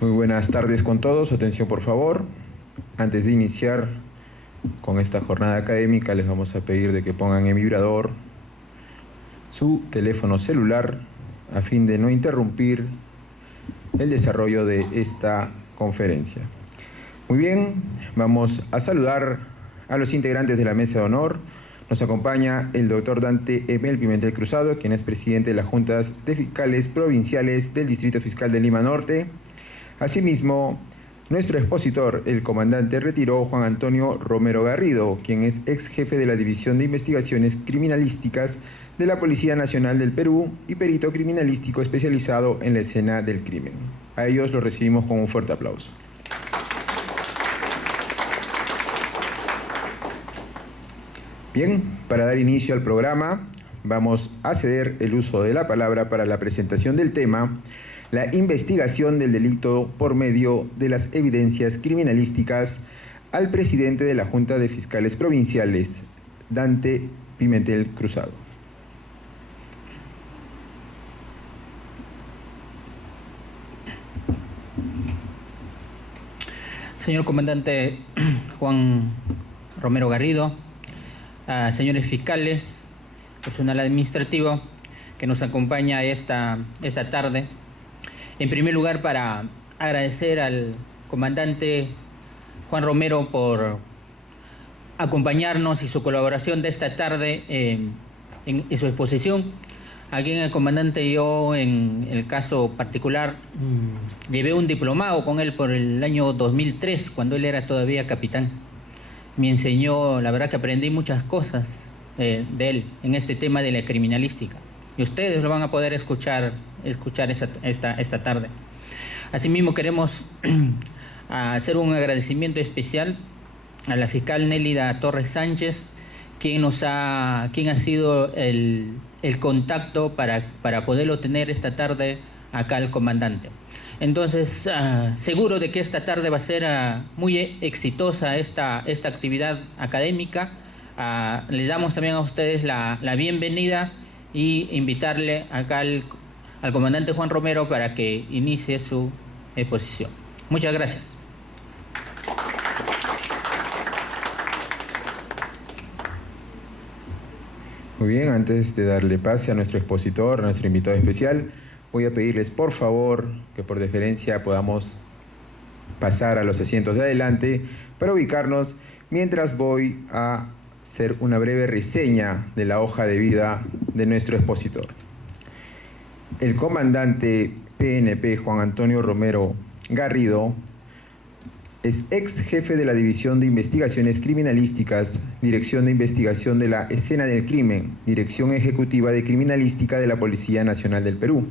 Muy buenas tardes con todos. Atención, por favor. Antes de iniciar con esta jornada académica, les vamos a pedir de que pongan en vibrador su teléfono celular a fin de no interrumpir el desarrollo de esta conferencia. Muy bien, vamos a saludar a los integrantes de la mesa de honor. Nos acompaña el doctor Dante Emel Pimentel Cruzado, quien es presidente de las Juntas de Fiscales Provinciales del Distrito Fiscal de Lima Norte. Asimismo, nuestro expositor, el comandante en retiro Juan Antonio Romero Garrido, quien es ex jefe de la División de Investigaciones Criminalísticas de la Policía Nacional del Perú y perito criminalístico especializado en la escena del crimen. A ellos los recibimos con un fuerte aplauso. Bien, para dar inicio al programa, vamos a ceder el uso de la palabra para la presentación del tema, la investigación del delito por medio de las evidencias criminalísticas, al presidente de la Junta de Fiscales Provinciales, Dante Pimentel Cruzado. Señor comandante Juan Romero Garrido, señores fiscales, personal administrativo que nos acompaña esta tarde. En primer lugar, para agradecer al comandante Juan Romero por acompañarnos y su colaboración de esta tarde en su exposición. Aquí en el comandante, yo en el caso particular llevé un diplomado con él por el año 2003, cuando él era todavía capitán. Me enseñó, la verdad que aprendí muchas cosas de él en este tema de la criminalística. Y ustedes lo van a poder escuchar esta tarde. Asimismo, queremos hacer un agradecimiento especial a la fiscal Nélida Torres Sánchez, quien ha sido el contacto para poderlo tener esta tarde acá al comandante. Entonces, seguro de que esta tarde va a ser muy exitosa esta actividad académica. Les damos también a ustedes la bienvenida y invitarle acá al comandante Juan Romero para que inicie su exposición. Muchas gracias. Muy bien, antes de darle pase a nuestro expositor, a nuestro invitado especial, voy a pedirles por favor que por deferencia podamos pasar a los asientos de adelante para ubicarnos mientras voy a hacer una breve reseña de la hoja de vida de nuestro expositor. El comandante PNP Juan Antonio Romero Garrido es ex jefe de la División de Investigaciones Criminalísticas, Dirección de Investigación de la Escena del Crimen, Dirección Ejecutiva de Criminalística de la Policía Nacional del Perú,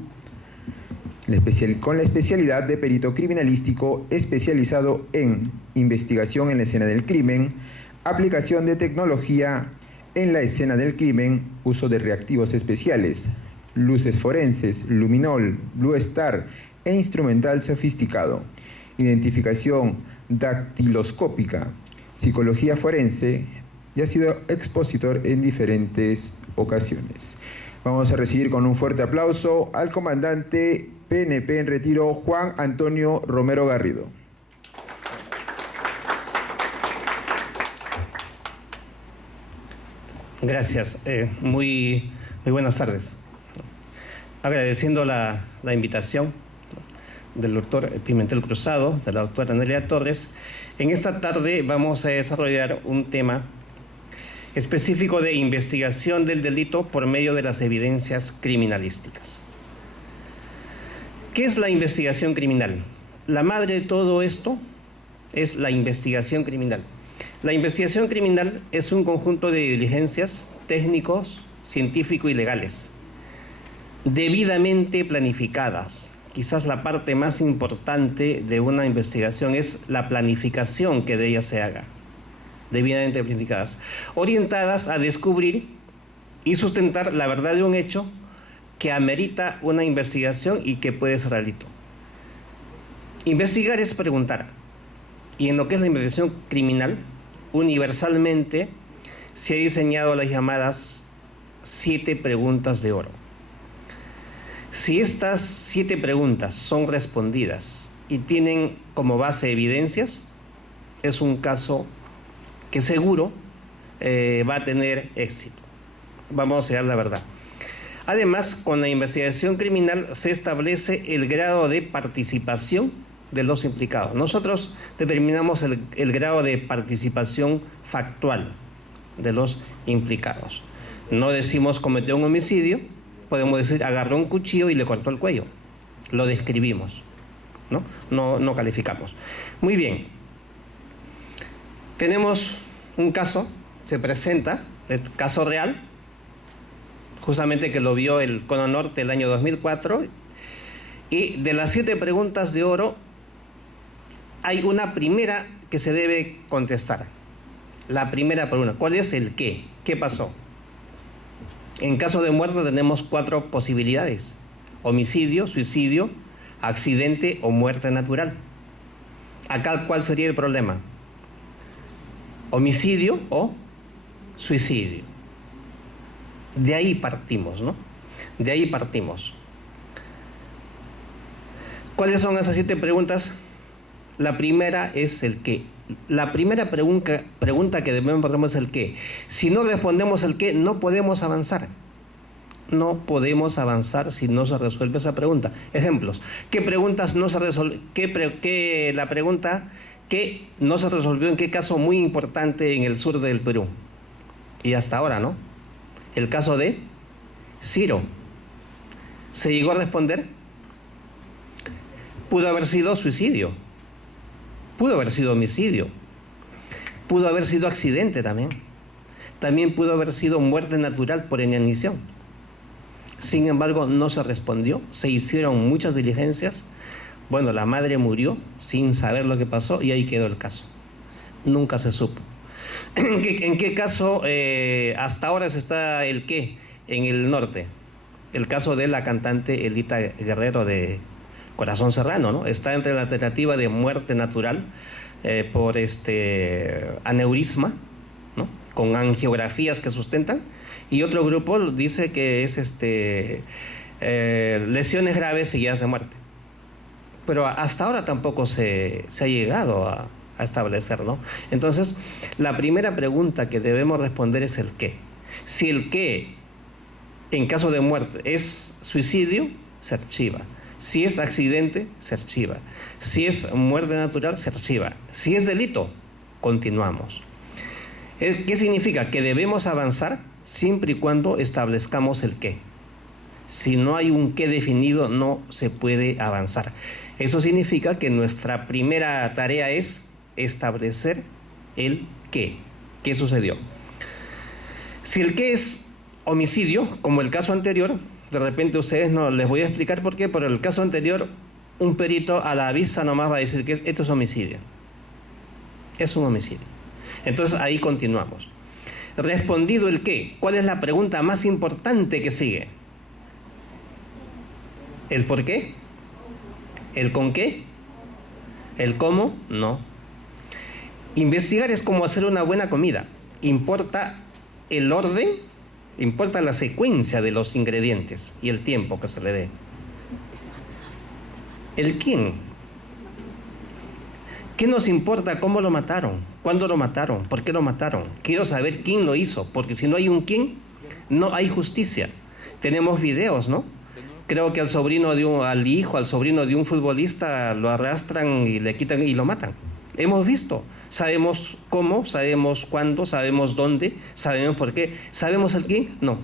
con la especialidad de perito criminalístico especializado en investigación en la escena del crimen, aplicación de tecnología en la escena del crimen, uso de reactivos especiales, luces forenses, luminol, blue star e instrumental sofisticado, identificación dactiloscópica, psicología forense, y ha sido expositor en diferentes ocasiones. Vamos a recibir con un fuerte aplauso al comandante PNP en retiro Juan Antonio Romero Garrido. Gracias. Muy buenas tardes. Agradeciendo la invitación del doctor Pimentel Cruzado, de la doctora Nélida Torres, en esta tarde vamos a desarrollar un tema específico de investigación del delito por medio de las evidencias criminalísticas. ¿Qué es la investigación criminal? La madre de todo esto es la investigación criminal. La investigación criminal es un conjunto de diligencias técnicos, científicos y legales, debidamente planificadas. Quizás la parte más importante de una investigación es la planificación que de ella se haga, debidamente planificadas, orientadas a descubrir y sustentar la verdad de un hecho que amerita una investigación y que puede ser delito. Investigar es preguntar, y en lo que es la investigación criminal, universalmente se ha diseñado las llamadas 7 preguntas de oro. Si estas 7 preguntas son respondidas y tienen como base evidencias, es un caso que seguro va a tener éxito. Vamos a decir la verdad. Además, con la investigación criminal se establece el grado de participación de los implicados. Nosotros determinamos el grado de participación factual de los implicados. No decimos cometió un homicidio, podemos decir agarró un cuchillo y le cortó el cuello. Lo describimos, ¿no? No calificamos. Muy bien. Tenemos un caso, se presenta, el caso real, justamente que lo vio el Cono Norte el año 2004, y de las 7 preguntas de oro, hay una primera que se debe contestar. La primera pregunta, ¿cuál es el qué? ¿Qué pasó? En caso de muerte tenemos 4 posibilidades: homicidio, suicidio, accidente o muerte natural. Acá, ¿cuál sería el problema? Homicidio o suicidio. De ahí partimos, ¿no? De ahí partimos. ¿Cuáles son esas 7 preguntas? La primera es el qué. La primera pregunta que debemos responder es el qué. Si no respondemos el qué, no podemos avanzar. No podemos avanzar si no se resuelve esa pregunta. Ejemplos. ¿Qué preguntas no se resuelven? La pregunta que no se resolvió en qué caso muy importante en el sur del Perú? Y hasta ahora, ¿no? El caso de Ciro. ¿Se llegó a responder? Pudo haber sido suicidio. Pudo haber sido homicidio. Pudo haber sido accidente también. También pudo haber sido muerte natural por inanición. Sin embargo, no se respondió. Se hicieron muchas diligencias. Bueno, la madre murió sin saber lo que pasó y ahí quedó el caso. Nunca se supo. ¿En qué caso hasta ahora se está el qué? En el norte. El caso de la cantante Elita Guerrero de Corazón Serrano, ¿no? Está entre la alternativa de muerte natural por aneurisma, ¿no? Con angiografías que sustentan, y otro grupo dice que es lesiones graves seguidas de muerte. Pero hasta ahora tampoco se ha llegado a establecer, ¿no? Entonces, la primera pregunta que debemos responder es el qué. Si el qué, en caso de muerte, es suicidio, se archiva. Si es accidente, se archiva. Si es muerte natural, se archiva. Si es delito, continuamos. ¿Qué significa? Que debemos avanzar siempre y cuando establezcamos el qué. Si no hay un qué definido, no se puede avanzar. Eso significa que nuestra primera tarea es establecer el qué. ¿Qué sucedió? Si el qué es homicidio, como el caso anterior, de repente ustedes no les voy a explicar por qué, pero el caso anterior, un perito a la vista nomás va a decir que esto es homicidio. Es un homicidio. Entonces ahí continuamos. Respondido el qué, ¿cuál es la pregunta más importante que sigue? ¿El por qué? ¿El con qué? ¿El cómo? No. Investigar es como hacer una buena comida. Importa el orden, importa la secuencia de los ingredientes y el tiempo que se le dé. ¿El quién? ¿Qué nos importa cómo lo mataron? ¿Cuándo lo mataron? ¿Por qué lo mataron? Quiero saber quién lo hizo, porque si no hay un quién, no hay justicia. Tenemos videos, ¿no? Creo que al sobrino de un futbolista lo arrastran y le quitan y lo matan. Hemos visto. Sabemos cómo, sabemos cuándo, sabemos dónde, sabemos por qué. ¿Sabemos el quién? No.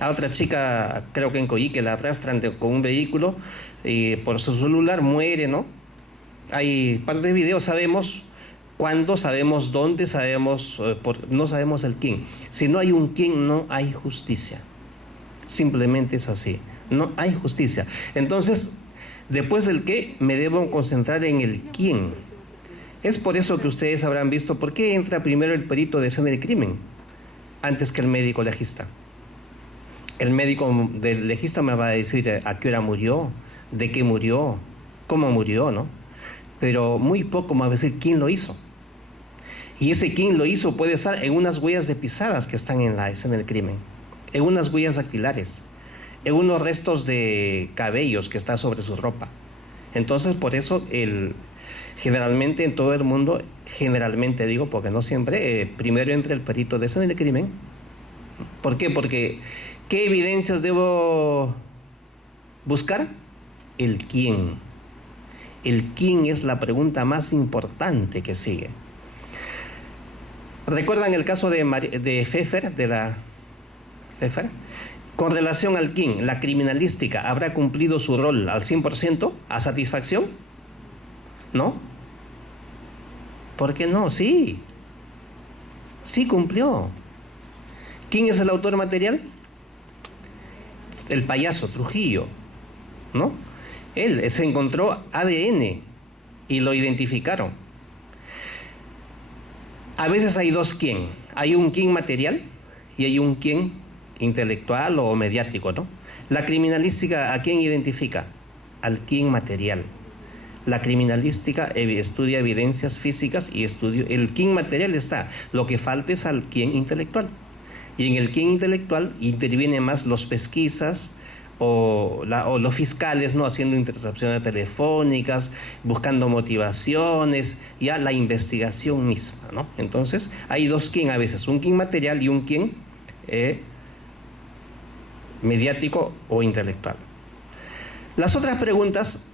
A otra chica, creo que en Coyique, la arrastran con un vehículo y por su celular muere, ¿no? Hay parte de videos, sabemos cuándo, sabemos dónde, sabemos no sabemos el quién. Si no hay un quién, no hay justicia. Simplemente es así. No hay justicia. Entonces, después del qué, me debo concentrar en el quién. Es por eso que ustedes habrán visto por qué entra primero el perito de escena del crimen antes que el médico legista. El médico del legista me va a decir a qué hora murió, de qué murió, cómo murió, ¿no? Pero muy poco me va a decir quién lo hizo. Y ese quién lo hizo puede estar en unas huellas de pisadas que están en la escena del crimen, en unas huellas dactilares, en unos restos de cabellos que están sobre su ropa, Entonces, por eso, generalmente en todo el mundo, generalmente digo, porque no siempre, primero entra el perito de escena del crimen. ¿Por qué? Porque, ¿qué evidencias debo buscar? El quién. El quién es la pregunta más importante que sigue. ¿Recuerdan el caso de Pfeffer, Pfeffer? Con relación al quién, ¿la criminalística habrá cumplido su rol al 100%, a satisfacción? ¿No? ¿Por qué no? Sí. Sí cumplió. ¿Quién es el autor material? El payaso Trujillo, ¿no? Él se encontró ADN y lo identificaron. A veces hay dos quién. Hay un quién material y hay un quién intelectual o mediático, ¿no? La criminalística, ¿a quién identifica? Al quién material. La criminalística estudia evidencias físicas y el quién material está. Lo que falta es al quién intelectual. Y en el quién intelectual intervienen más los pesquisas o los fiscales, ¿no? Haciendo intercepciones telefónicas, buscando motivaciones, ya la investigación misma, ¿no? Entonces, hay dos quién a veces, un quién material y un quién mediático o intelectual. Las otras preguntas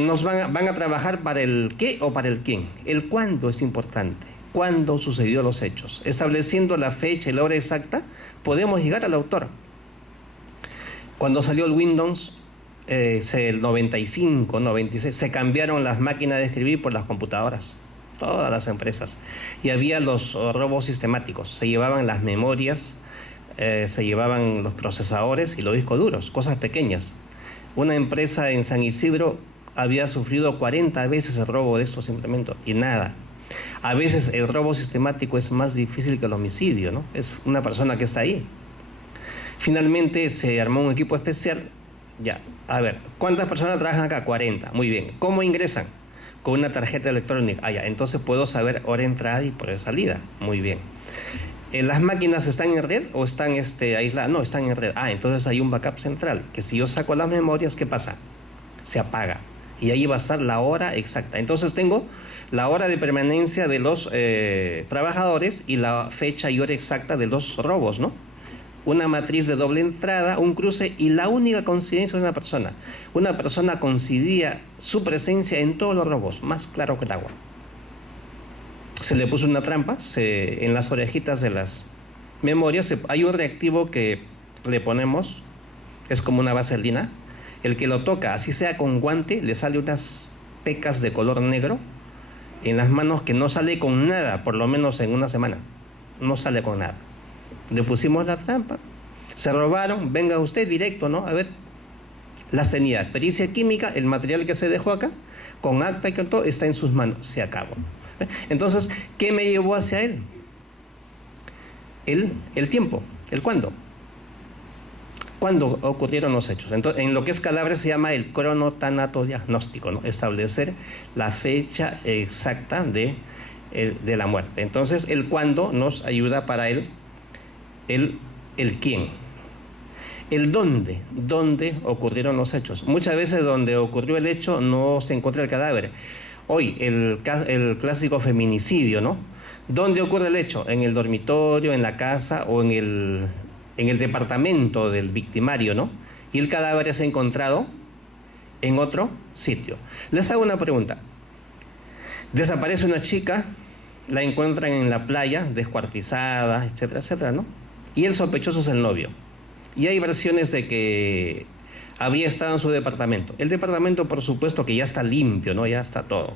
nos van a trabajar para el qué o para el quién. El cuándo es importante. ¿Cuándo sucedió los hechos? Estableciendo la fecha y la hora exacta, podemos llegar al autor. Cuando salió el Windows, el 95, 96, se cambiaron las máquinas de escribir por las computadoras. Todas las empresas. Y había los robos sistemáticos. Se llevaban las memorias, se llevaban los procesadores y los discos duros, cosas pequeñas. Una empresa en San Isidro había sufrido 40 veces el robo de estos implementos y nada. A veces el robo sistemático es más difícil que el homicidio, ¿no? Es una persona que está ahí. Finalmente se armó un equipo especial. Ya, a ver, ¿cuántas personas trabajan acá? 40, muy bien. ¿Cómo ingresan? Con una tarjeta electrónica. Ah, ya, entonces puedo saber hora de entrada y hora de salida. Muy bien. ¿Las máquinas están en red o están aisladas? No, están en red. Ah, entonces hay un backup central, que si yo saco las memorias, ¿qué pasa? Se apaga. Y ahí va a estar la hora exacta. Entonces tengo la hora de permanencia de los trabajadores y la fecha y hora exacta de los robos, ¿no? Una matriz de doble entrada, un cruce y la única coincidencia de una persona. Una persona coincidía su presencia en todos los robos, más claro que el agua. Se le puso una trampa en las orejitas de las memorias. Hay un reactivo que le ponemos, es como una vaselina. El que lo toca, así sea con guante, le sale unas pecas de color negro en las manos que no sale con nada, por lo menos en una semana. No sale con nada. Le pusimos la trampa, se robaron, venga usted directo, ¿no? A ver, la CENIAT, pericia química, el material que se dejó acá, con acta y con todo, está en sus manos, se acabó. Entonces, ¿qué me llevó hacia él? El tiempo, el cuándo. ¿Cuándo ocurrieron los hechos? Entonces, en lo que es Calabria se llama el cronotanatodiagnóstico, ¿no? Establecer la fecha exacta de la muerte. Entonces, el cuándo nos ayuda para el quién. El dónde ocurrieron los hechos. Muchas veces donde ocurrió el hecho no se encuentra el cadáver. Hoy, el clásico feminicidio, ¿no? ¿Dónde ocurre el hecho? En el dormitorio, en la casa o en el departamento del victimario, ¿no? Y el cadáver es encontrado en otro sitio. Les hago una pregunta. Desaparece una chica, la encuentran en la playa, descuartizada, etcétera, etcétera, ¿no? Y el sospechoso es el novio. Y hay versiones de que había estado en su departamento. El departamento, por supuesto, que ya está limpio, ¿no? Ya está todo.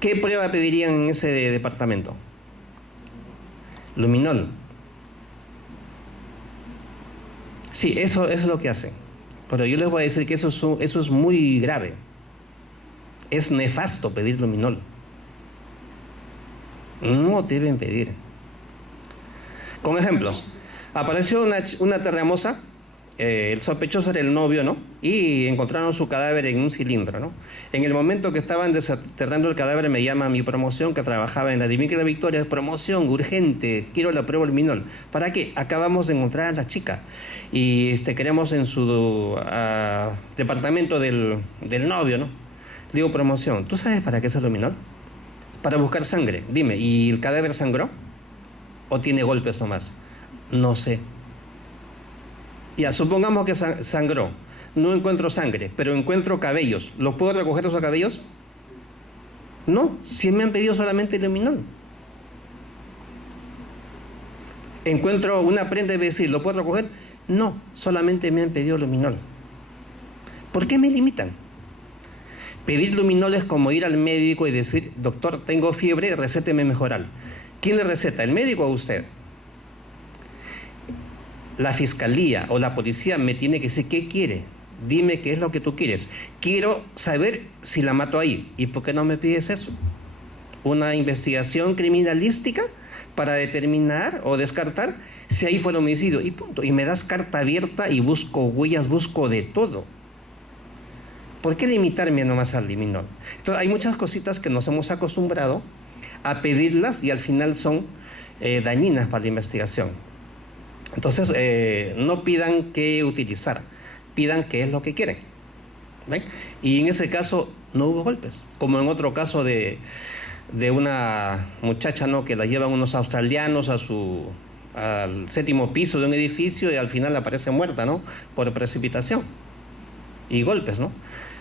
¿Qué prueba pedirían en ese departamento? Luminol. Sí, eso es lo que hacen. Pero yo les voy a decir que eso es muy grave. Es nefasto pedir luminol. No deben pedir. Con ejemplos. Apareció una terremosa el sospechoso era el novio, ¿no? Y encontraron su cadáver en un cilindro, ¿no? En el momento que estaban desenterrando el cadáver, me llama mi promoción, que trabajaba en la Divina y la Victoria, promoción urgente, quiero la prueba luminol. ¿Para qué? Acabamos de encontrar a la chica y queremos en su departamento del novio, ¿no? Digo, promoción, ¿tú sabes para qué es el luminol? Para buscar sangre. Dime, ¿y el cadáver sangró? ¿O tiene golpes nomás? No sé. Ya, supongamos que sangró. No encuentro sangre, pero encuentro cabellos. ¿Los puedo recoger esos cabellos? No, si me han pedido solamente el luminol. Encuentro una prenda de vestir, ¿lo puedo recoger? No, solamente me han pedido luminol. ¿Por qué me limitan? Pedir luminol es como ir al médico y decir, doctor, tengo fiebre, recéteme Mejoral. ¿Quién le receta, el médico o usted? La fiscalía o la policía me tiene que decir qué quiere. Dime qué es lo que tú quieres. Quiero saber si la mato ahí. ¿Y por qué no me pides eso? Una investigación criminalística para determinar o descartar si ahí fue el homicidio. Y punto. Y me das carta abierta y busco huellas, busco de todo. ¿Por qué limitarme nomás al luminol? Entonces, hay muchas cositas que nos hemos acostumbrado a pedirlas y al final son dañinas para la investigación. Entonces, no pidan qué utilizar, pidan qué es lo que quieren. ¿Ven? Y en ese caso no hubo golpes, como en otro caso de una muchacha, ¿no?, que la llevan unos australianos al 7º piso de un edificio y al final aparece muerta, ¿no?, por precipitación y golpes, ¿no?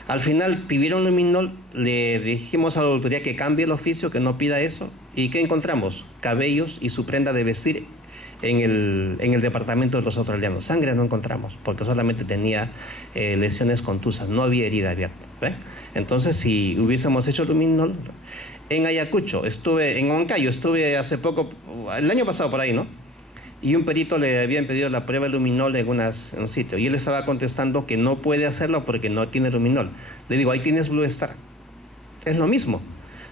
Al final pidieron luminol, le dijimos a la autoridad que cambie el oficio, que no pida eso. ¿Y qué encontramos? Cabellos y su prenda de vestir en el departamento de los australianos. Sangre no encontramos, porque solamente tenía lesiones contusas, no había herida abierta. ¿Ve? Entonces, si hubiésemos hecho luminol... En Ayacucho, en Huancayo, estuve hace poco, el año pasado por ahí, ¿no? Y un perito le habían pedido la prueba de luminol en un sitio, y él estaba contestando que no puede hacerlo porque no tiene luminol. Le digo, ahí tienes Blue Star. Es lo mismo.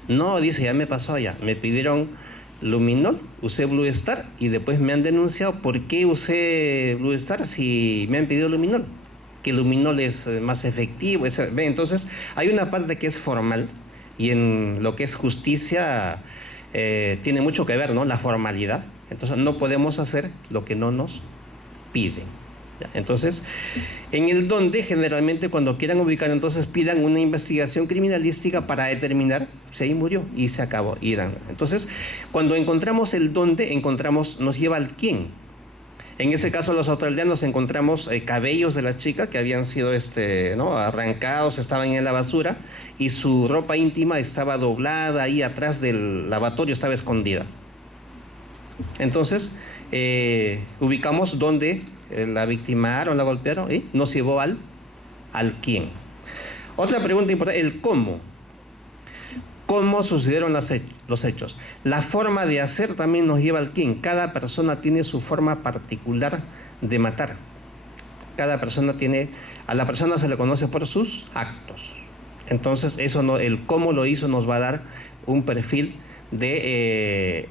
No, dice, ya me pasó allá. Me pidieron luminol, usé Blue Star y después me han denunciado por qué usé Blue Star si me han pedido luminol, que el luminol es más efectivo, etc. Entonces hay una parte que es formal y en lo que es justicia tiene mucho que ver, ¿no?, la formalidad. Entonces no podemos hacer lo que no nos piden. ¿Ya? Entonces, en el donde generalmente cuando quieran ubicar, entonces pidan una investigación criminalística para determinar si ahí murió y se acabó. Entonces, cuando encontramos el dónde, nos lleva al quién. En ese caso, los australianos encontramos cabellos de la chica que habían sido ¿no?, arrancados, estaban en la basura y su ropa íntima estaba doblada ahí atrás del lavatorio, estaba escondida. Entonces, ubicamos dónde la victimaron, la golpearon y nos llevó al quién. Otra pregunta importante, el cómo. ¿Cómo sucedieron los hechos? La forma de hacer también nos lleva al quién. Cada persona tiene su forma particular de matar. Cada persona a la persona se le conoce por sus actos. Entonces, el cómo lo hizo nos va a dar un perfil de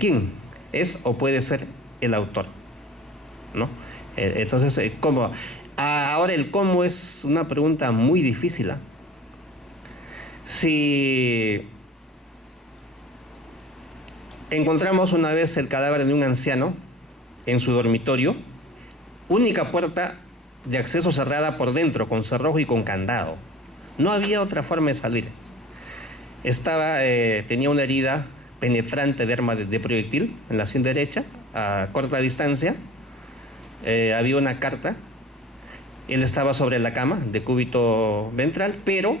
quién es o puede ser el autor, ¿no? Entonces, ¿cómo? Ahora, el cómo es una pregunta muy difícil, ¿eh? Si encontramos una vez el cadáver de un anciano en su dormitorio, única puerta de acceso cerrada por dentro, con cerrojo y con candado. No había otra forma de salir. Tenía una herida penetrante de arma de proyectil en la sien derecha, a corta distancia. Había una carta. Él estaba sobre la cama, de cúbito ventral, pero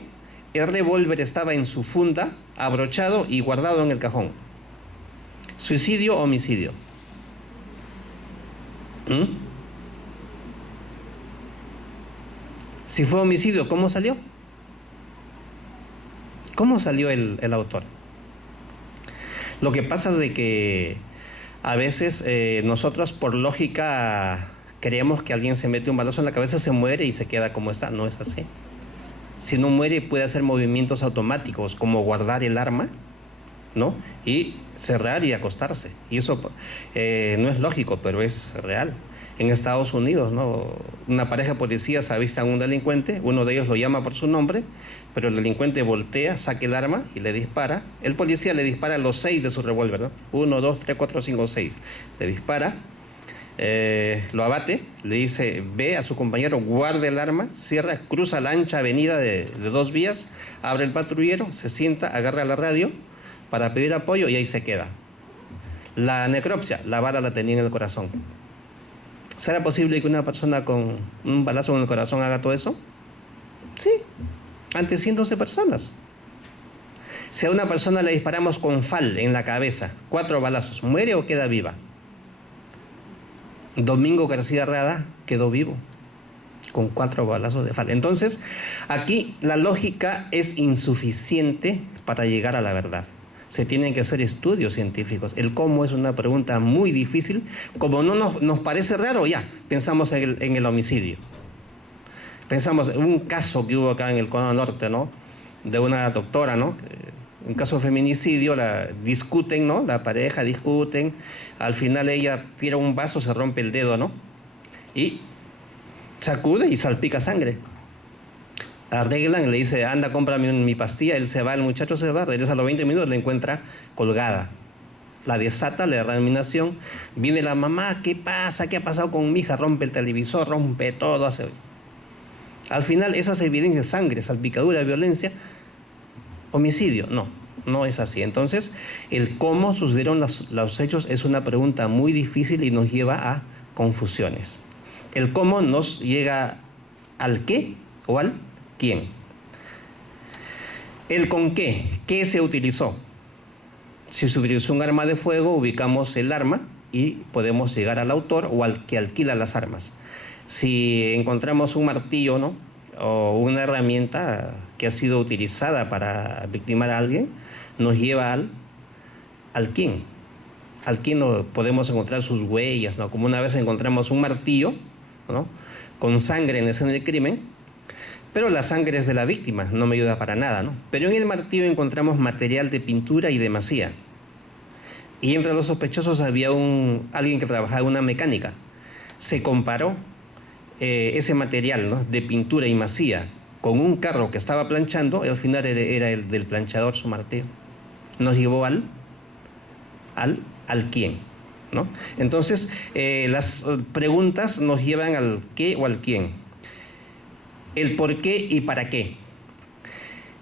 el revólver estaba en su funda, abrochado y guardado en el cajón. ¿Suicidio o homicidio? Si fue homicidio, ¿cómo salió? ¿Cómo salió el autor? Lo que pasa es de que a veces nosotros por lógica creemos que alguien se mete un balazo en la cabeza, se muere y se queda como está. No es así. Si no muere puede hacer movimientos automáticos como guardar el arma, ¿no?, y cerrar y acostarse. Y eso no es lógico, pero es real. en Estados Unidos, ¿no? Una pareja de policías avistan a un delincuente, uno de ellos lo llama por su nombre, pero el delincuente voltea, saca el arma y le dispara. El policía le dispara a los 6 de su revólver, ¿no? 1, 2, 3, 4, 5, 6. Le dispara, lo abate, le dice, ve a su compañero, guarde el arma, cierra, cruza la ancha avenida de 2 vías, abre el patrullero, se sienta, agarra la radio para pedir apoyo y ahí se queda. La necropsia, la bala la tenía en el corazón. ¿Será posible que una persona con un balazo en el corazón haga todo eso? Sí, ante cientos de personas. Si a una persona le disparamos con fal en la cabeza, 4 balazos, ¿muere o queda viva? Domingo García Rada quedó vivo con 4 balazos de fal. Entonces, aquí la lógica es insuficiente para llegar a la verdad. Se tienen que hacer estudios científicos. El cómo es una pregunta muy difícil. Como no nos parece raro, ya pensamos en el homicidio. Pensamos en un caso que hubo acá en el Cono Norte, ¿no? De una doctora, ¿no? Un caso de feminicidio, discuten, ¿no? La pareja discuten, al final ella tira un vaso, se rompe el dedo, ¿no? Y sacude y salpica sangre. Arreglan, le dice, anda, cómprame mi pastilla, él se va, el muchacho se va, regresa a los 20 minutos, la encuentra colgada. La desata, le da reanimación, viene la mamá, ¿qué pasa? ¿Qué ha pasado con mi hija? Rompe el televisor, rompe todo, hace... Al final, esas evidencias, sangre, salpicadura, violencia, homicidio, no es así. Entonces, el cómo sucedieron los hechos es una pregunta muy difícil y nos lleva a confusiones. El cómo nos llega al qué o al quién. El con qué se utilizó. Si se utilizó un arma de fuego, ubicamos el arma y podemos llegar al autor o al que alquila las armas. Si encontramos un martillo, ¿no? O una herramienta que ha sido utilizada para victimar a alguien, nos lleva al quién. Al quién podemos encontrar sus huellas, ¿no? Como una vez encontramos un martillo, ¿no? Con sangre en la escena del crimen, pero la sangre es de la víctima, no me ayuda para nada, ¿no? Pero en el martillo encontramos material de pintura y de masía. Y entre los sospechosos había alguien que trabajaba en una mecánica. Se comparó ese material, ¿no? De pintura y masía con un carro que estaba planchando y al final era el del planchador su martillo. Nos llevó al quién, ¿no? Entonces, las preguntas nos llevan al qué o al quién. El por qué y para qué.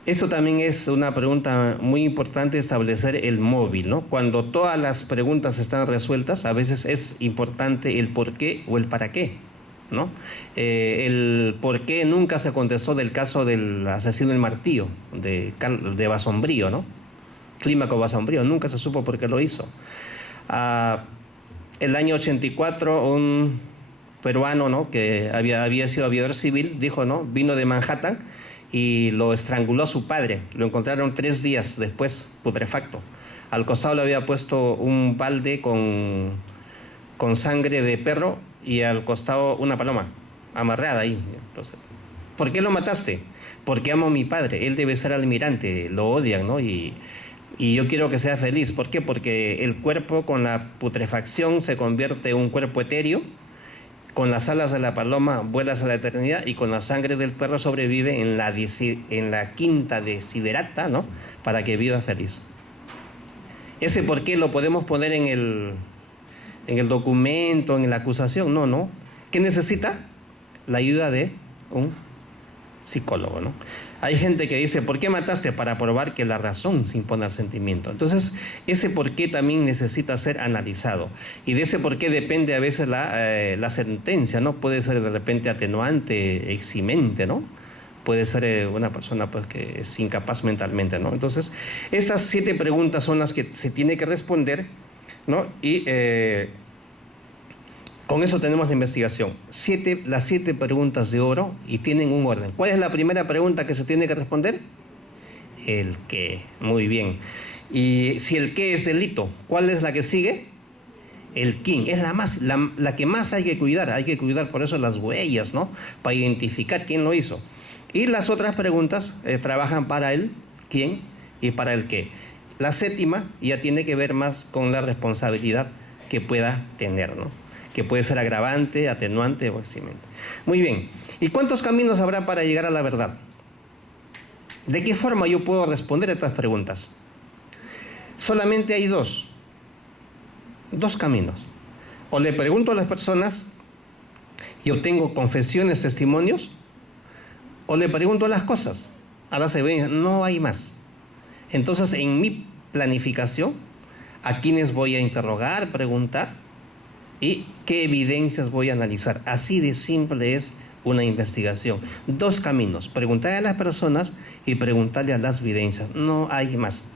Esto también es una pregunta muy importante, establecer el móvil, ¿no? Cuando todas las preguntas están resueltas, a veces es importante el por qué o el para qué, ¿no? El por qué nunca se contestó del caso del asesino del martillo, de Basombrío, ¿no? Clímaco Basombrío, nunca se supo por qué lo hizo. El año 84, un peruano, ¿no? Que había sido aviador civil, dijo, ¿no? Vino de Manhattan y lo estranguló a su padre. Lo encontraron 3 días después, putrefacto. Al costado le había puesto un balde con sangre de perro y al costado una paloma amarrada ahí. Entonces, ¿por qué lo mataste? Porque amo a mi padre. Él debe ser almirante, lo odian, ¿no? Y yo quiero que sea feliz. ¿Por qué? Porque el cuerpo con la putrefacción se convierte en un cuerpo etéreo. Con las alas de la paloma vuelas a la eternidad y con la sangre del perro sobrevive en la quinta desiderata, ¿no? Para que viva feliz. Ese por qué lo podemos poner en el documento, en la acusación. No. ¿Qué necesita? La ayuda de un psicólogo, ¿no? Hay gente que dice, ¿por qué mataste? Para probar que la razón se impone al sentimiento. Entonces, ese por qué también necesita ser analizado. Y de ese por qué depende a veces la sentencia, ¿no? Puede ser de repente atenuante, eximente, ¿no? Puede ser una persona pues, que es incapaz mentalmente, ¿no? Entonces, estas 7 preguntas son las que se tiene que responder, ¿no? Y con eso tenemos la investigación. Las 7 preguntas de oro y tienen un orden. ¿Cuál es la primera pregunta que se tiene que responder? El qué. Muy bien. Y si el qué es delito, ¿cuál es la que sigue? El quién. Es la que más hay que cuidar. Hay que cuidar por eso las huellas, ¿no? Para identificar quién lo hizo. Y las otras preguntas trabajan para el quién y para el qué. La 7ª ya tiene que ver más con la responsabilidad que pueda tener, ¿no? que puede ser agravante, atenuante o eximiente. Muy bien, ¿y cuántos caminos habrá para llegar a la verdad? ¿De qué forma yo puedo responder a estas preguntas? Solamente hay dos caminos. O le pregunto a las personas y obtengo confesiones, testimonios, o le pregunto a las cosas, a las evidencias. No hay más. Entonces, en mi planificación, ¿a quiénes voy a interrogar, preguntar? ¿Y qué evidencias voy a analizar? Así de simple es una investigación. Dos caminos: preguntarle a las personas y preguntarle a las evidencias. No hay más.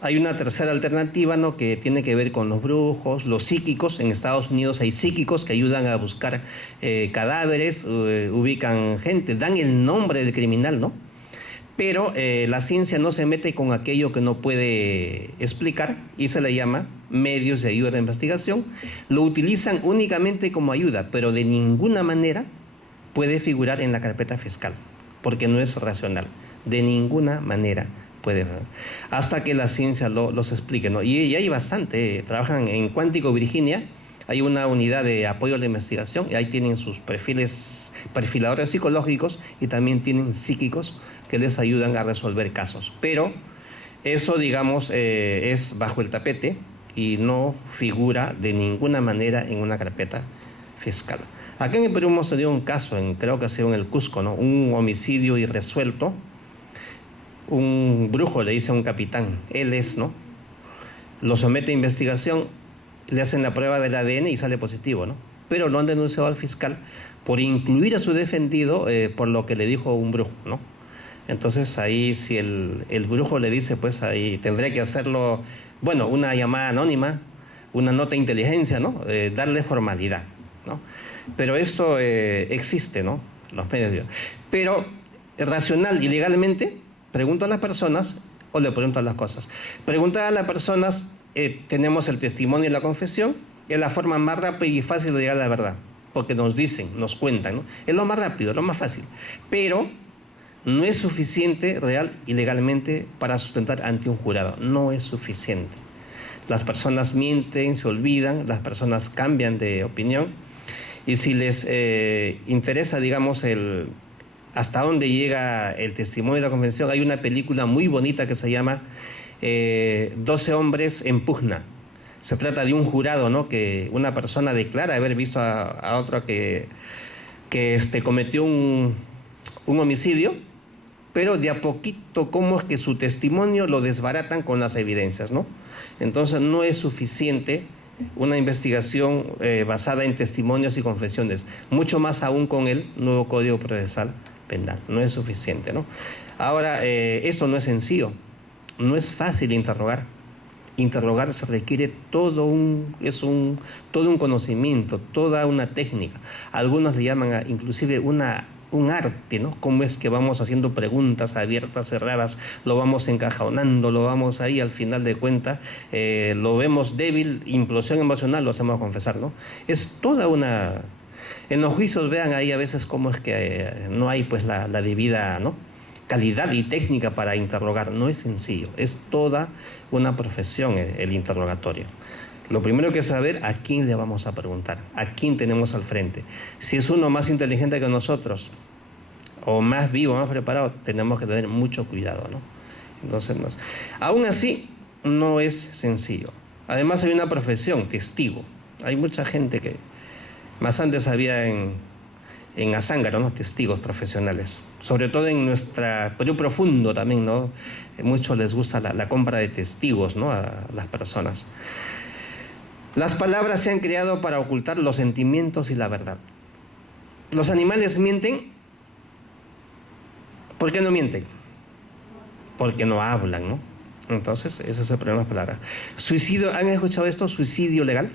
Hay una tercera alternativa, ¿no?, que tiene que ver con los brujos, los psíquicos. En Estados Unidos hay psíquicos que ayudan a buscar cadáveres, ubican gente, dan el nombre del criminal, ¿no? Pero la ciencia no se mete con aquello que no puede explicar y se le llama medios de ayuda a la investigación. Lo utilizan únicamente como ayuda, pero de ninguna manera puede figurar en la carpeta fiscal, porque no es racional. De ninguna manera puede, hasta que la ciencia los explique, ¿no? Y hay bastante. Trabajan en Cuántico, Virginia. Hay una unidad de apoyo a la investigación y ahí tienen sus perfiladores psicológicos y también tienen psíquicos que les ayudan a resolver casos. Pero eso, digamos, es bajo el tapete y no figura de ninguna manera en una carpeta fiscal. Acá en el Perú hemos tenido un caso, creo que ha sido en el Cusco, ¿no? Un homicidio irresuelto. Un brujo le dice a un capitán, él es, ¿no? Lo somete a investigación, le hacen la prueba del ADN y sale positivo, ¿no? Pero lo han denunciado al fiscal por incluir a su defendido por lo que le dijo un brujo, ¿no? Entonces ahí, si el brujo le dice, pues ahí tendría que hacerlo, bueno, una llamada anónima, una nota de inteligencia, ¿no? Darle formalidad, ¿no? Pero esto existe, ¿no? Los medios. Pero racional y legalmente, pregunto a las personas o le pregunto a las cosas. Preguntar a las personas, tenemos el testimonio y la confesión, es la forma más rápida y fácil de llegar a la verdad, porque nos dicen, nos cuentan, ¿no? Es lo más rápido, lo más fácil, pero no es suficiente real y legalmente para sustentar ante un jurado. No es suficiente. Las personas mienten, se olvidan, las personas cambian de opinión, y si les interesa, digamos, hasta dónde llega el testimonio de la confesión, hay una película muy bonita que se llama 12 hombres en pugna. Se trata de un jurado, ¿no?, que una persona declara haber visto a otro que cometió un homicidio, pero de a poquito, cómo es que su testimonio lo desbaratan con las evidencias, ¿no? Entonces no es suficiente una investigación basada en testimonios y confesiones, mucho más aún con el nuevo Código Procesal Penal. No es suficiente, ¿no? Ahora, esto no es sencillo, no es fácil interrogar. Interrogar se requiere todo un conocimiento, toda una técnica. Algunos le llaman inclusive un arte, ¿no? Cómo es que vamos haciendo preguntas abiertas, cerradas, lo vamos encajonando, lo vamos ahí, al final de cuentas, lo vemos débil, implosión emocional, lo hacemos confesar, ¿no? Es toda una... En los juicios vean ahí a veces cómo es que no hay pues la debida, ¿no?, calidad y técnica para interrogar. No es sencillo, es toda una profesión el interrogatorio. Lo primero que es saber a quién le vamos a preguntar, a quién tenemos al frente. Si es uno más inteligente que nosotros, o más vivo, más preparado, tenemos que tener mucho cuidado, ¿no? Entonces, aún así, no es sencillo. Además hay una profesión, testigo. Hay mucha gente que, más antes había en Azángaro, ¿no?, testigos profesionales. Sobre todo en nuestra Perú profundo también, ¿no? Muchos les gusta la compra de testigos, ¿no?, a las personas. Las palabras se han creado para ocultar los sentimientos y la verdad. Los animales mienten. ¿Por qué no mienten? Porque no hablan, ¿no? Entonces, ese es el problema de las palabras. Suicidio, ¿han escuchado esto? Suicidio legal.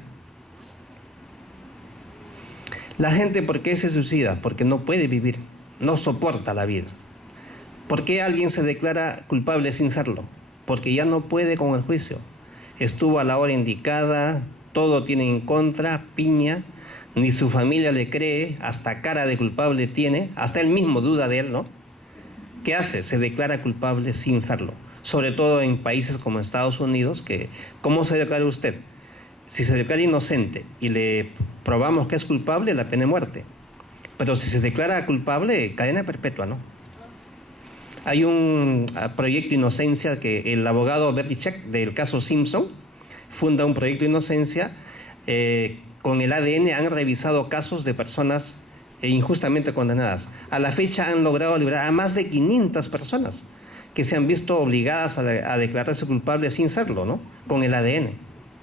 La gente, ¿por qué se suicida? Porque no puede vivir, no soporta la vida. ¿Por qué alguien se declara culpable sin serlo? Porque ya no puede con el juicio. Estuvo a la hora indicada, todo tiene en contra, piña, ni su familia le cree, hasta cara de culpable tiene, hasta él mismo duda de él, ¿no? ¿Qué hace? Se declara culpable sin serlo. Sobre todo en países como Estados Unidos, que ¿cómo se declara usted? si se declara inocente y le probamos que es culpable, la pena de muerte. Pero si se declara culpable, cadena perpetua, ¿no? Hay un proyecto de inocencia que el abogado Berlicek del caso Simpson funda un proyecto de inocencia. Con el ADN han revisado casos de personas injustamente condenadas. A la fecha han logrado liberar a más de 500 personas que se han visto obligadas a declararse culpables sin serlo, ¿no? Con el ADN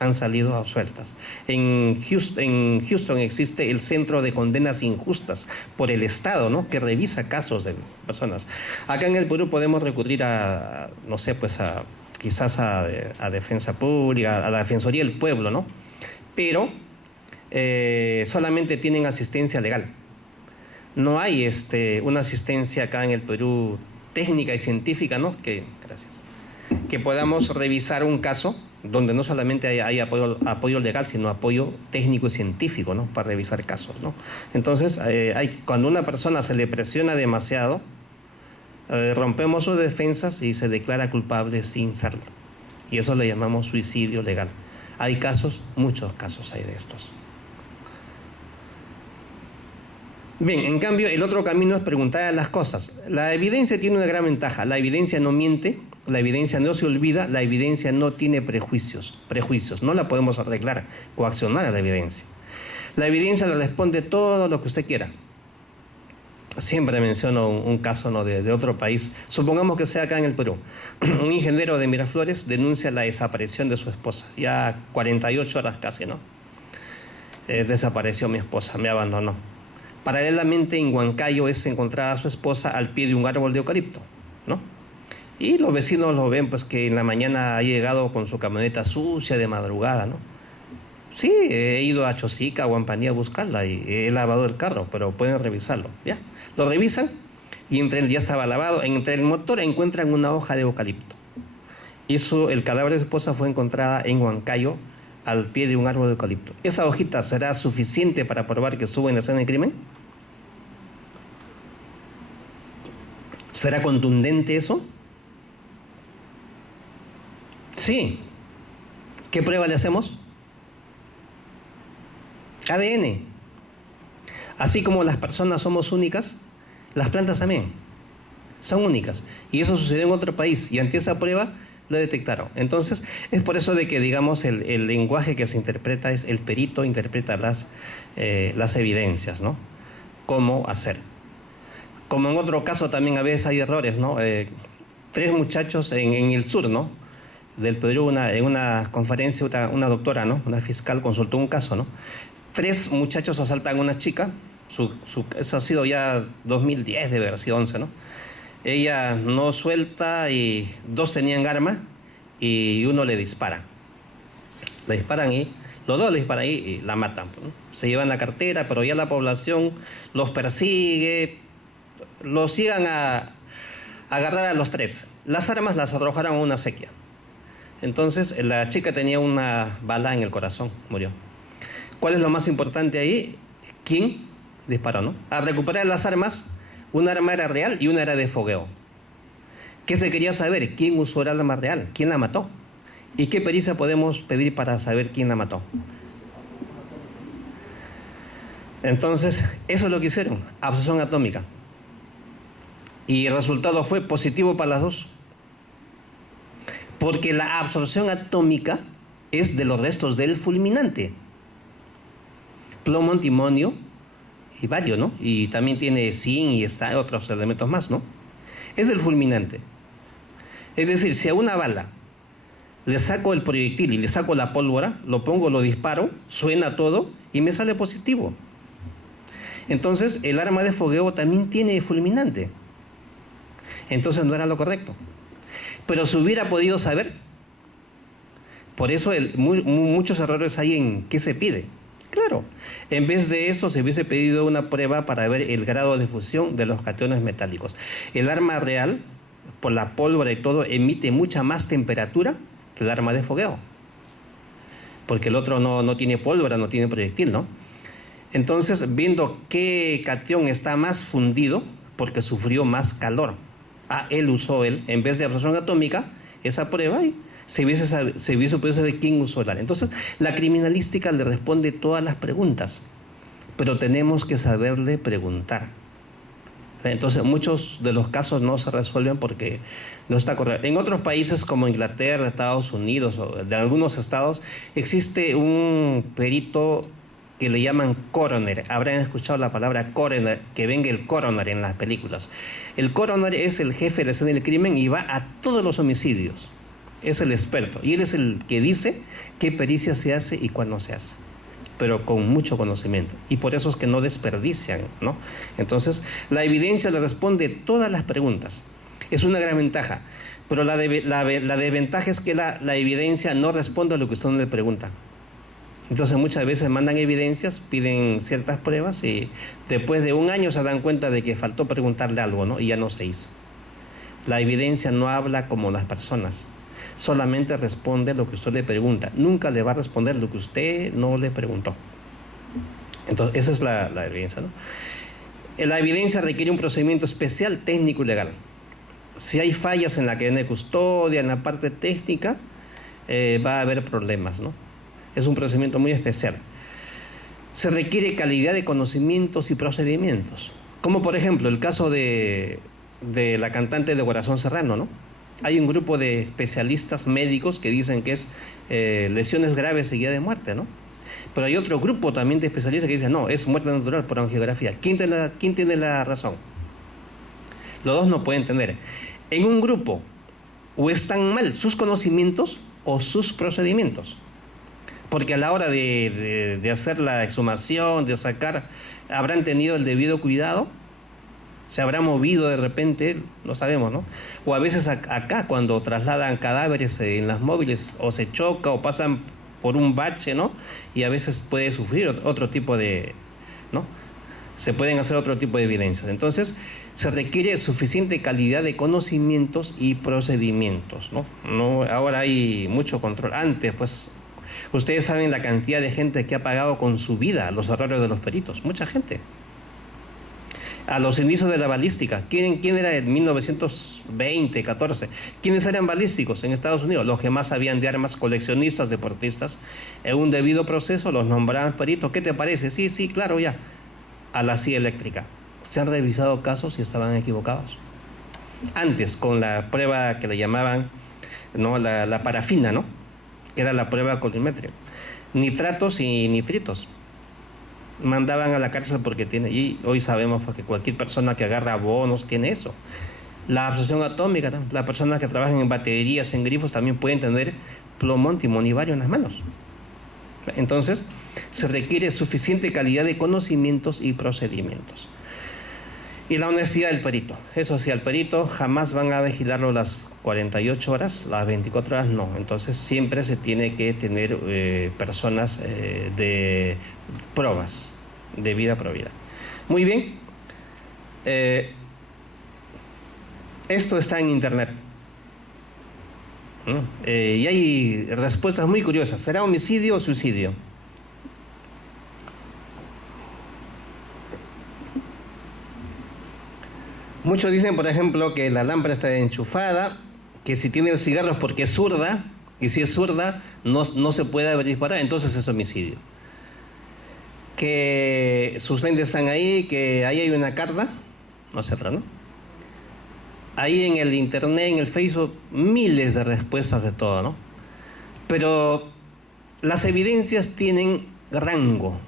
han salido absueltas. En Houston existe el Centro de Condenas Injustas por el Estado, ¿no? Que revisa casos de personas. Acá en el Perú podemos recurrir a, no sé, pues quizás a Defensa Pública, a la Defensoría del Pueblo, ¿no? Pero solamente tienen asistencia legal. No hay una asistencia acá en el Perú técnica y científica, ¿no? Que podamos revisar un caso donde no solamente hay apoyo legal, sino apoyo técnico y científico, ¿no? Para revisar casos, ¿no? Entonces, cuando a una persona se le presiona demasiado, rompemos sus defensas y se declara culpable sin serlo. Y eso le llamamos suicidio legal. Hay casos, muchos casos hay de estos. Bien, en cambio, el otro camino es preguntar las cosas. La evidencia tiene una gran ventaja. La evidencia no miente, la evidencia no se olvida, la evidencia no tiene prejuicios. No la podemos arreglar, coaccionar a la evidencia. La evidencia le responde todo lo que usted quiera. Siempre menciono un caso, ¿no? de otro país. Supongamos que sea acá en el Perú. Un ingeniero de Miraflores denuncia la desaparición de su esposa. Ya 48 horas casi, ¿no? Desapareció mi esposa, me abandonó. Paralelamente en Huancayo es encontrada su esposa al pie de un árbol de eucalipto, ¿no? Y los vecinos lo ven, pues que en la mañana ha llegado con su camioneta sucia de madrugada, ¿no? Sí, he ido a Chosica, a Huampaní a buscarla y he lavado el carro, pero pueden revisarlo, ¿ya? Lo revisan y ya estaba lavado. Entre el motor encuentran una hoja de eucalipto. Y el cadáver de su esposa fue encontrada en Huancayo al pie de un árbol de eucalipto. ¿Esa hojita será suficiente para probar que estuvo en la escena del crimen? ¿Será contundente eso? Sí. ¿Qué prueba le hacemos? ADN. Así como las personas somos únicas, las plantas también son únicas. Y eso sucedió en otro país y ante esa prueba lo detectaron. Entonces, es por eso de que, digamos, el lenguaje que se interpreta es el perito interpreta las evidencias, ¿no? ¿Cómo hacer? Como en otro caso también a veces hay errores, ¿no? 3 muchachos en el sur, ¿no? Del Perú, en una conferencia, una doctora, ¿no? Una fiscal consultó un caso, ¿no? 3 muchachos asaltan a una chica, eso ha sido ya 2010, debe haber sido 11, ¿no? Ella no suelta y 2 tenían arma y uno le dispara. Le disparan y los 2 le disparan y la matan, ¿no? Se llevan la cartera, pero ya la población los persigue, los llegan a agarrar a los 3. Las armas las arrojaron a una acequia. Entonces la chica tenía una bala en el corazón, murió. ¿Cuál es lo más importante ahí? ¿Quién disparó, no? Al recuperar las armas, una arma era real y una era de fogueo. ¿Qué se quería saber? ¿Quién usó el arma real? ¿Quién la mató? ¿Y qué pericia podemos pedir para saber quién la mató? Entonces, eso es lo que hicieron, absorción atómica. Y el resultado fue positivo para las 2. Porque la absorción atómica es de los restos del fulminante. Plomo, antimonio y bario, ¿no? Y también tiene zinc y otros elementos más, ¿no? Es el fulminante. Es decir, si a una bala le saco el proyectil y le saco la pólvora, lo pongo, lo disparo, suena todo y me sale positivo. Entonces, el arma de fogueo también tiene fulminante. Entonces no era lo correcto. Pero se hubiera podido saber. Por eso muchos errores hay en qué se pide. Claro, en vez de eso se hubiese pedido una prueba para ver el grado de fusión de los cationes metálicos. El arma real, por la pólvora y todo, emite mucha más temperatura que el arma de fogueo. Porque el otro no tiene pólvora, no tiene proyectil, ¿no? Entonces, viendo qué catión está más fundido, porque sufrió más calor. Él usó en vez de absorción atómica, esa prueba y se hubiese podido saber quién usó el arma. Entonces, la criminalística le responde todas las preguntas, pero tenemos que saberle preguntar. Entonces, muchos de los casos no se resuelven porque no está correcto. En otros países como Inglaterra, Estados Unidos, o de algunos estados, existe un perito que le llaman coroner. Habrán escuchado la palabra coroner, que venga el coroner en las películas. El coroner es el jefe de la escena del crimen y va a todos los homicidios. Es el experto y él es el que dice qué pericia se hace y cuándo se hace, pero con mucho conocimiento, y por eso es que no desperdician, ¿no? Entonces, la evidencia le responde todas las preguntas. Es una gran ventaja, pero la desventaja es que la evidencia no responde a lo que usted le pregunta. Entonces, muchas veces mandan evidencias, piden ciertas pruebas y después de un año se dan cuenta de que faltó preguntarle algo, ¿no? Y ya no se hizo. La evidencia no habla como las personas. Solamente responde lo que usted le pregunta. Nunca le va a responder lo que usted no le preguntó. Entonces, esa es la evidencia, ¿no? La evidencia requiere un procedimiento especial, técnico y legal. Si hay fallas en la cadena de custodia, en la parte técnica, va a haber problemas, ¿no? Es un procedimiento muy especial. Se requiere calidad de conocimientos y procedimientos. Como por ejemplo el caso de la cantante de Corazón Serrano, ¿no? Hay un grupo de especialistas médicos que dicen que es lesiones graves seguidas de muerte, ¿no? Pero hay otro grupo también de especialistas que dicen, no, es muerte natural por angiografía. ¿Quién tiene la razón? Los dos no pueden tener. En un grupo, o están mal sus conocimientos o sus procedimientos. Porque a la hora de hacer la exhumación, de sacar, habrán tenido el debido cuidado. Se habrá movido de repente, no sabemos, ¿no? O a veces acá cuando trasladan cadáveres en las móviles, o se choca o pasan por un bache, ¿no? Y a veces puede sufrir otro tipo de, ¿no? Se pueden hacer otro tipo de evidencias. Entonces, se requiere suficiente calidad de conocimientos y procedimientos, ¿no? Ahora hay mucho control. Antes, pues, ustedes saben la cantidad de gente que ha pagado con su vida los errores de los peritos. Mucha gente. A los inicios de la balística. ¿Quién era en 1920, 14? ¿Quiénes eran balísticos en Estados Unidos? Los que más sabían de armas, coleccionistas, deportistas. En un debido proceso los nombraban peritos. ¿Qué te parece? Sí, claro, ya. A la silla eléctrica. Se han revisado casos y estaban equivocados. Antes, con la prueba que le llamaban, ¿no? la parafina, ¿no? Que era la prueba colorimétrica. Nitratos y nitritos. Mandaban a la cárcel porque tiene, y hoy sabemos que cualquier persona que agarra bonos tiene eso. La absorción atómica, ¿no? Las personas que trabajan en baterías, en grifos, también pueden tener plomo antimonívario en las manos. Entonces, se requiere suficiente calidad de conocimientos y procedimientos. Y la honestidad del perito. Eso sí, al perito jamás van a vigilarlo las 48 horas, las 24 horas no. Entonces siempre se tiene que tener personas de pruebas, de vida por vida. Muy bien. Esto está en internet. ¿No? Y hay respuestas muy curiosas. ¿Será homicidio o suicidio? Muchos dicen, por ejemplo, que la lámpara está enchufada, que si tiene el cigarro es porque es zurda, y si es zurda no se puede haber disparado, entonces es homicidio. Que sus lentes están ahí, que ahí hay una carta, no sé otra, ¿no? Ahí en el internet, en el Facebook, miles de respuestas de todo, ¿no? Pero las evidencias tienen rango,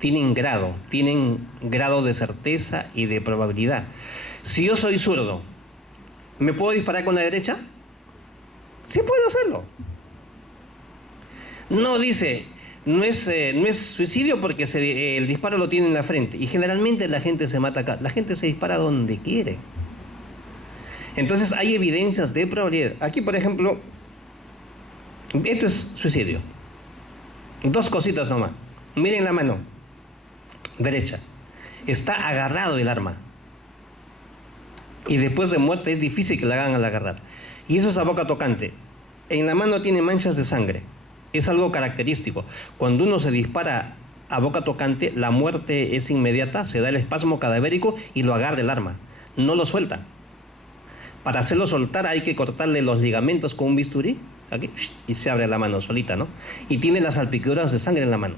tienen grado de certeza y de probabilidad. Si yo soy zurdo, ¿me puedo disparar con la derecha? Sí puedo hacerlo. No dice, no es suicidio porque el disparo lo tiene en la frente. Y generalmente la gente se mata acá. La gente se dispara donde quiere. Entonces hay evidencias de probabilidad. Aquí, por ejemplo, esto es suicidio. Dos cositas nomás. Miren la mano derecha. Está agarrado el arma. Y después de muerte es difícil que la hagan al agarrar. Y eso es a boca tocante. En la mano tiene manchas de sangre. Es algo característico. Cuando uno se dispara a boca tocante, la muerte es inmediata, se da el espasmo cadavérico y lo agarra el arma. No lo suelta. Para hacerlo soltar hay que cortarle los ligamentos con un bisturí, aquí, y se abre la mano solita, ¿no? Y tiene las salpicaduras de sangre en la mano.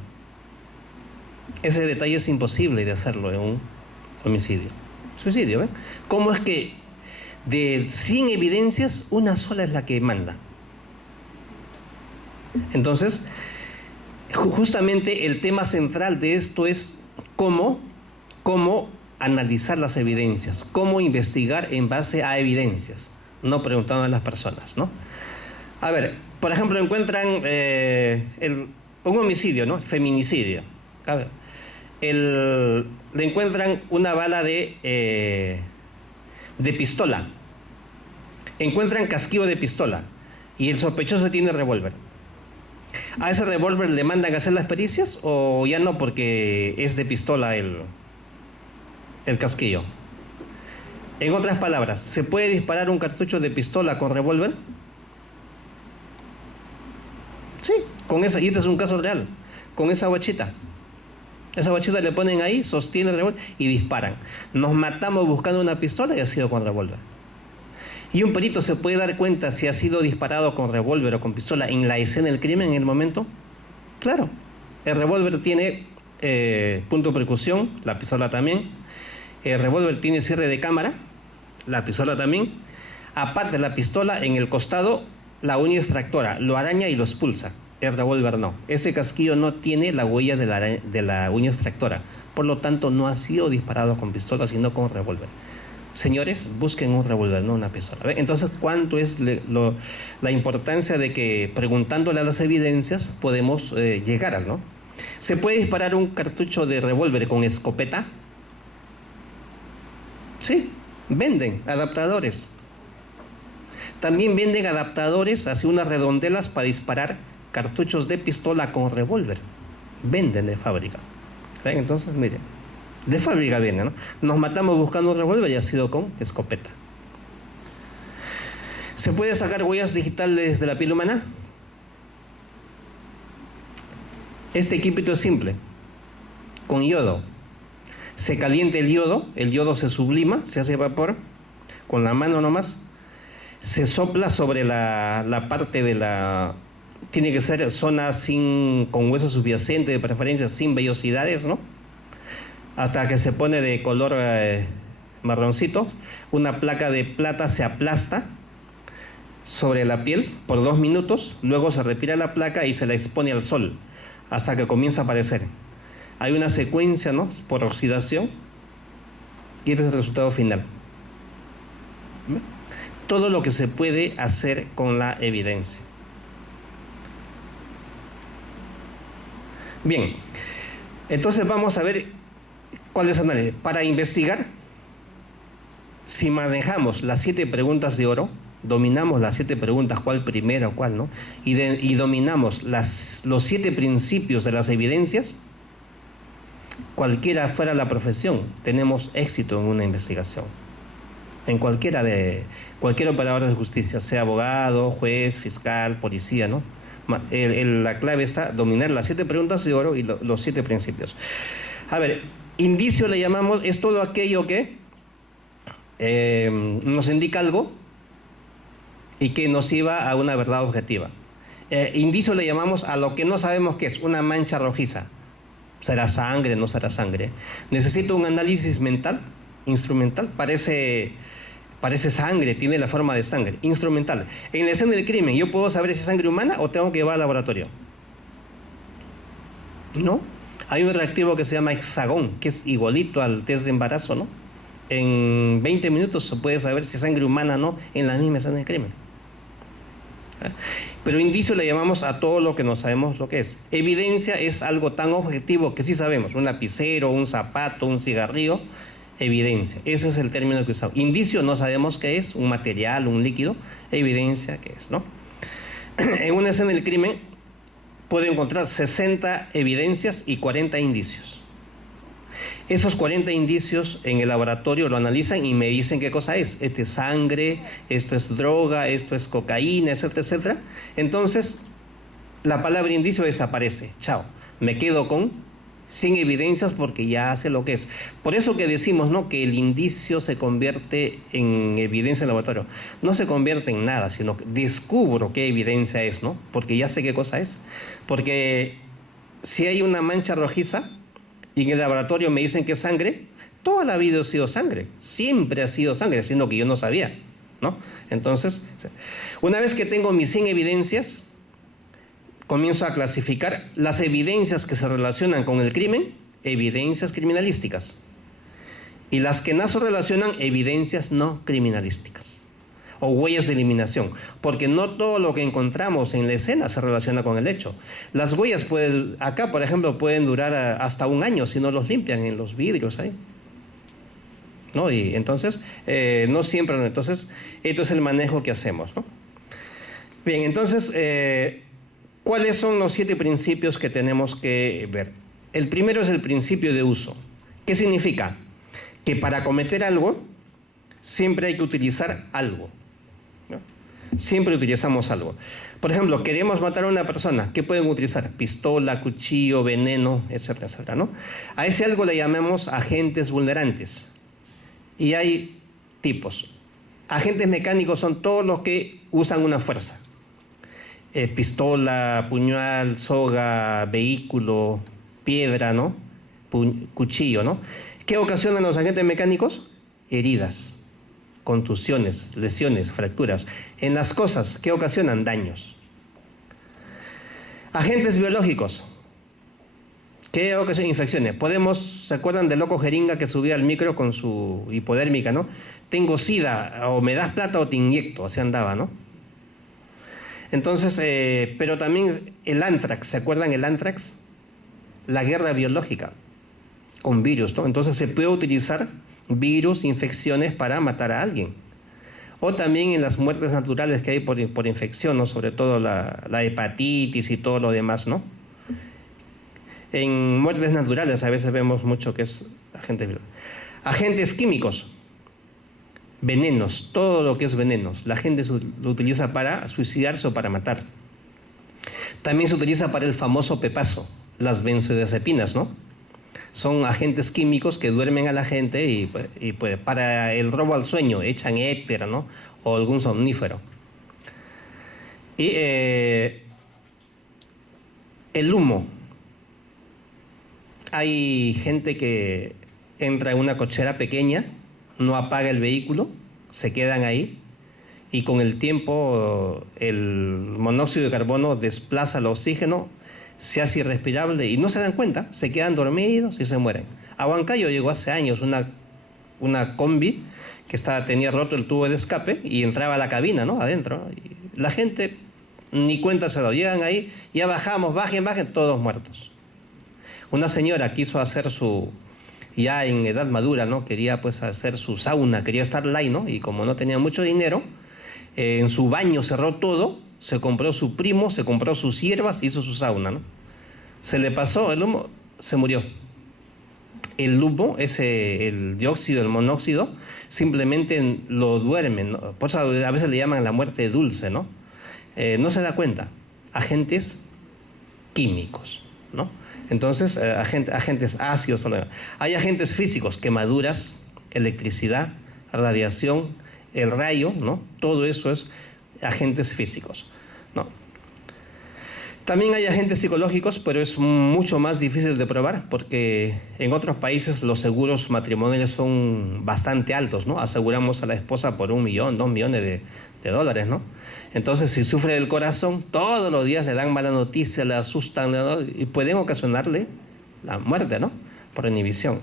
Ese detalle es imposible de hacerlo en un homicidio. Suicidio, ¿ven? ¿Cómo es que de 100 evidencias, una sola es la que manda? Entonces, justamente el tema central de esto es cómo analizar las evidencias, cómo investigar en base a evidencias, no preguntando a las personas, ¿no? A ver, por ejemplo, encuentran un homicidio, ¿no? Feminicidio. A ver, le encuentran una bala de pistola, encuentran casquillo de pistola y el sospechoso tiene revólver. ¿A ese revólver le mandan a hacer las pericias o ya no, porque es de pistola el casquillo? En otras palabras, ¿se puede disparar un cartucho de pistola con revólver? Sí, con esa, y este es un caso real, con esa guachita. Esa guachita le ponen ahí, sostiene el revólver y disparan. Nos matamos buscando una pistola y ha sido con revólver. ¿Y un perito se puede dar cuenta si ha sido disparado con revólver o con pistola en la escena del crimen, en el momento? Claro. El revólver tiene punto de percusión, la pistola también. El revólver tiene cierre de cámara, la pistola también. Aparte de la pistola, en el costado, la uña extractora lo araña y lo expulsa. El revólver no. Ese casquillo no tiene la huella de la uña extractora. Por lo tanto, no ha sido disparado con pistola, sino con revólver. Señores, busquen un revólver, no una pistola. Entonces, ¿cuánto es la importancia de que preguntándole a las evidencias podemos llegar ¿no? ¿Se puede disparar un cartucho de revólver con escopeta? Sí, venden adaptadores. También venden adaptadores, así unas redondelas para disparar cartuchos de pistola con revólver. Venden de fábrica. ¿Ven? Entonces, miren, de fábrica viene, ¿no? Nos matamos buscando un revólver y ha sido con escopeta. ¿Se puede sacar huellas digitales de la piel humana? Este equipito es simple, con yodo. Se calienta el yodo se sublima, se hace vapor, con la mano nomás, se sopla sobre la parte de la... Tiene que ser zona con hueso subyacente, de preferencia sin vellosidades, ¿no? Hasta que se pone de color marroncito. Una placa de plata se aplasta sobre la piel por 2 minutos, luego se retira la placa y se la expone al sol hasta que comienza a aparecer. Hay una secuencia, ¿no? Por oxidación, y este es el resultado final. Todo lo que se puede hacer con la evidencia. Bien, entonces vamos a ver cuál es el análisis. Para investigar, si manejamos las 7 preguntas de oro, dominamos las 7 preguntas, cuál primera o cuál no, y dominamos los 7 principios de las evidencias, cualquiera fuera la profesión, tenemos éxito en una investigación. En cualquier operador de justicia, sea abogado, juez, fiscal, policía, ¿no? La clave está dominar las 7 preguntas de oro y los 7 principios. A ver, indicio le llamamos, es todo aquello que nos indica algo y que nos lleva a una verdad objetiva. Indicio le llamamos a lo que no sabemos qué es, una mancha rojiza. ¿Será sangre? ¿No será sangre? Necesito un análisis mental, instrumental, parece sangre, tiene la forma de sangre, instrumental. En la escena del crimen, ¿yo puedo saber si es sangre humana o tengo que llevar al laboratorio? ¿No? Hay un reactivo que se llama hexagón, que es igualito al test de embarazo, ¿no? En 20 minutos se puede saber si es sangre humana o no en la misma escena del crimen. Pero indicio le llamamos a todo lo que no sabemos lo que es. Evidencia es algo tan objetivo que sí sabemos, un lapicero, un zapato, un cigarrillo. Evidencia, ese es el término que usamos. Indicio no sabemos qué es, un material, un líquido. Evidencia qué es, ¿no? En una escena del crimen puedo encontrar 60 evidencias y 40 indicios. Esos 40 indicios en el laboratorio lo analizan y me dicen qué cosa es. Esto es sangre, esto es droga, esto es cocaína, etcétera, etcétera. Entonces, la palabra indicio desaparece. Chao. Me quedo con sin evidencias porque ya hace lo que es. Por eso que decimos, ¿no?, que el indicio se convierte en evidencia en laboratorio. No se convierte en nada, sino que descubro qué evidencia es, ¿no? Porque ya sé qué cosa es. Porque si hay una mancha rojiza y en el laboratorio me dicen que es sangre, toda la vida ha sido sangre, siempre ha sido sangre, sino que yo no sabía, ¿no? Entonces, una vez que tengo mis 100 evidencias, comienzo a clasificar las evidencias que se relacionan con el crimen, evidencias criminalísticas, y las que no se relacionan, evidencias no criminalísticas, o huellas de eliminación, porque no todo lo que encontramos en la escena se relaciona con el hecho. Las huellas acá, por ejemplo, pueden durar hasta 1 año si no los limpian en los vidrios ahí, ¿no? Y entonces, no siempre, ¿no? Entonces, esto es el manejo que hacemos, ¿no? Bien, entonces, ¿cuáles son los 7 principios que tenemos que ver? El primero es el principio de uso. ¿Qué significa? Que para cometer algo, siempre hay que utilizar algo, ¿no? Siempre utilizamos algo. Por ejemplo, queremos matar a una persona. ¿Qué pueden utilizar? Pistola, cuchillo, veneno, etcétera, etcétera, ¿no? A ese algo le llamamos agentes vulnerantes. Y hay tipos. Agentes mecánicos son todos los que usan una fuerza. Pistola, puñal, soga, vehículo, piedra, ¿no? Cuchillo, ¿no? ¿Qué ocasionan los agentes mecánicos? Heridas, contusiones, lesiones, fracturas. En las cosas, ¿qué ocasionan? Daños. Agentes biológicos. ¿Qué ocasionan? Infecciones. ¿Se acuerdan del loco jeringa que subía al micro con su hipodérmica, ¿no? Tengo sida, o me das plata o te inyecto, así andaba, ¿no? Entonces, pero también el anthrax, ¿se acuerdan el anthrax? La guerra biológica con virus, ¿no? Entonces se puede utilizar virus, infecciones para matar a alguien. O también en las muertes naturales que hay por infección, ¿no? Sobre todo la hepatitis y todo lo demás, ¿no? En muertes naturales a veces vemos mucho que es agentes químicos. Venenos, todo lo que es venenos, la gente lo utiliza para suicidarse o para matar. También se utiliza para el famoso pepazo, las benzodiazepinas, ¿no? Son agentes químicos que duermen a la gente y pues, para el robo al sueño echan éter, ¿no? O algún somnífero. Y el humo. Hay gente que entra en una cochera pequeña, no apaga el vehículo, se quedan ahí y con el tiempo el monóxido de carbono desplaza el oxígeno, se hace irrespirable y no se dan cuenta, se quedan dormidos y se mueren. A Huancayo llegó hace años una combi que tenía roto el tubo de escape y entraba a la cabina, ¿no? Adentro, ¿no? Y la gente ni cuenta se lo, llegan ahí, ya bajamos, bajen, todos muertos. Una señora quiso hacer ya en edad madura, ¿no? Quería pues hacer su sauna, quería estar light, ¿no? Y como no tenía mucho dinero, en su baño cerró todo, se compró su primo, se compró sus hierbas, hizo su sauna, ¿no? Se le pasó el humo, se murió. El humo, el dióxido, el monóxido, simplemente lo duermen, ¿no? Por eso a veces le llaman la muerte dulce, ¿no? No se da cuenta. Agentes químicos, ¿no? Entonces, agentes ácidos. Hay agentes físicos, quemaduras, electricidad, radiación, el rayo, ¿no? Todo eso es agentes físicos, ¿no? También hay agentes psicológicos, pero es mucho más difícil de probar porque en otros países los seguros matrimoniales son bastante altos, ¿no? Aseguramos a la esposa por 1 millón, 2 millones de dólares, ¿no? Entonces, si sufre del corazón, todos los días le dan mala noticia, le asustan, ¿no? Y pueden ocasionarle la muerte, ¿no? Por inhibición.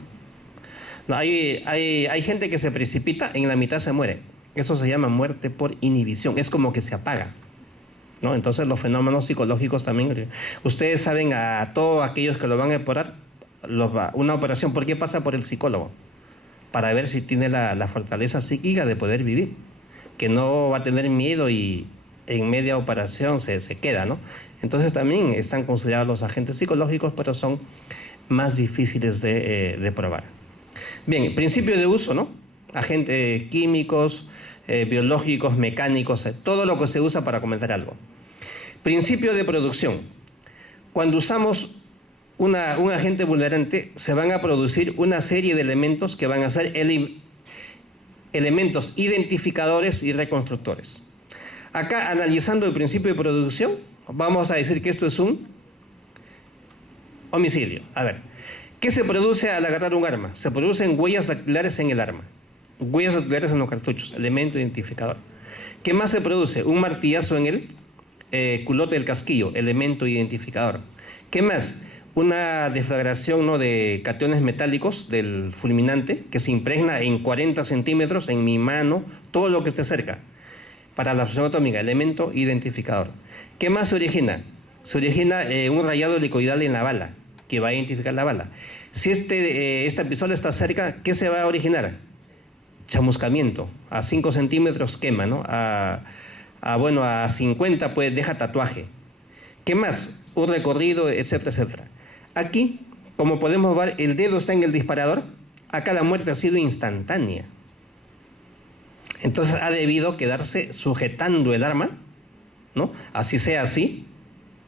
No, hay gente que se precipita, en la mitad se muere. Eso se llama muerte por inhibición. Es como que se apaga, ¿no? Entonces, los fenómenos psicológicos también. Ustedes saben, a todos aquellos que lo van a operar, una operación, ¿por qué pasa por el psicólogo? Para ver si tiene la fortaleza psíquica de poder vivir, que no va a tener miedo y en media operación se queda, ¿no? Entonces también están considerados los agentes psicológicos, pero son más difíciles de probar. Bien, principio de uso, ¿no? Agentes químicos, biológicos, mecánicos, todo lo que se usa para cometer algo. Principio de producción. Cuando usamos un agente vulnerante, se van a producir una serie de elementos que van a ser elementos identificadores y reconstructores. Acá, analizando el principio de producción, vamos a decir que esto es un homicidio. A ver, ¿qué se produce al agarrar un arma? Se producen huellas dactilares en el arma, huellas dactilares en los cartuchos, elemento identificador. ¿Qué más se produce? Un martillazo en el culote del casquillo, elemento identificador. ¿Qué más? Una deflagración, ¿no?, de cationes metálicos del fulminante que se impregna en 40 centímetros en mi mano, todo lo que esté cerca. Para la explosión atómica, elemento identificador. ¿Qué más se origina? Se origina un rayado helicoidal en la bala, que va a identificar la bala. Si esta pistola está cerca, ¿qué se va a originar? Chamuscamiento. A 5 centímetros quema, ¿no? A 50 pues deja tatuaje. ¿Qué más? Un recorrido, etcétera, etcétera. Aquí, como podemos ver, el dedo está en el disparador. Acá la muerte ha sido instantánea. Entonces ha debido quedarse sujetando el arma, ¿no? Así sea así,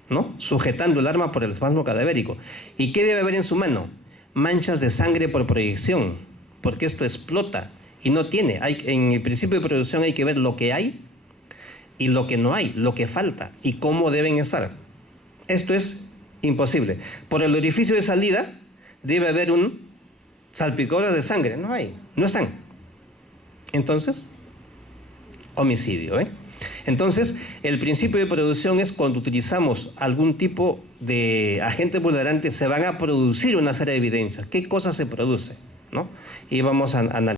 ¿no? Sujetando el arma por el espasmo cadavérico. ¿Y qué debe haber en su mano? Manchas de sangre por proyección, porque esto explota y no tiene. En el principio de producción hay que ver lo que hay y lo que no hay, lo que falta y cómo deben estar. Esto es imposible. Por el orificio de salida debe haber un salpicadero de sangre. No hay, no están. Entonces, homicidio, ¿eh? Entonces, el principio de producción es cuando utilizamos algún tipo de agente vulnerante, se van a producir una serie de evidencias. ¿Qué cosa se produce?, ¿no? Y vamos a analizar.